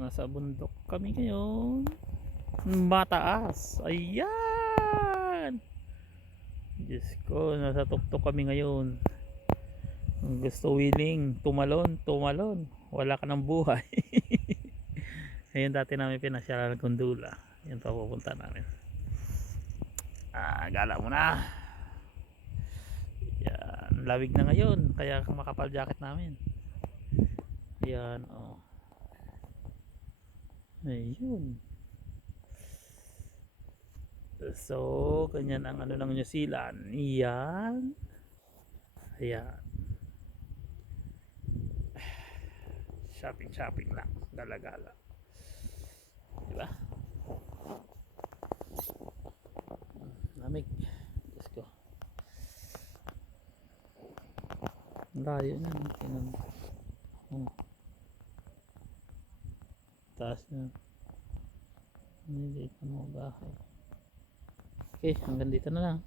Nasa bundok kami ngayon. Mataas. Ayan. Diyos ko, nasa tuktok kami ngayon. Gusto willing tumalon, tumalon. Wala ka ng buhay. Ayun dati namin pinasyalan ng Gundula. Yan pa pupunta namin. Gala mo na. Yan, lawig na ngayon. Kaya makapal jacket namin. Yan, oh. Ayun. So, ganyan ang ano ng New Zealand. Yan. Ayan. Shopping shopping lang. Gala-gala. Diba? Lamig. Diyos ko. Layo na. Tingnan mo. Taas na. Hindi dito mo bahay. Okay, hanggang dito na lang.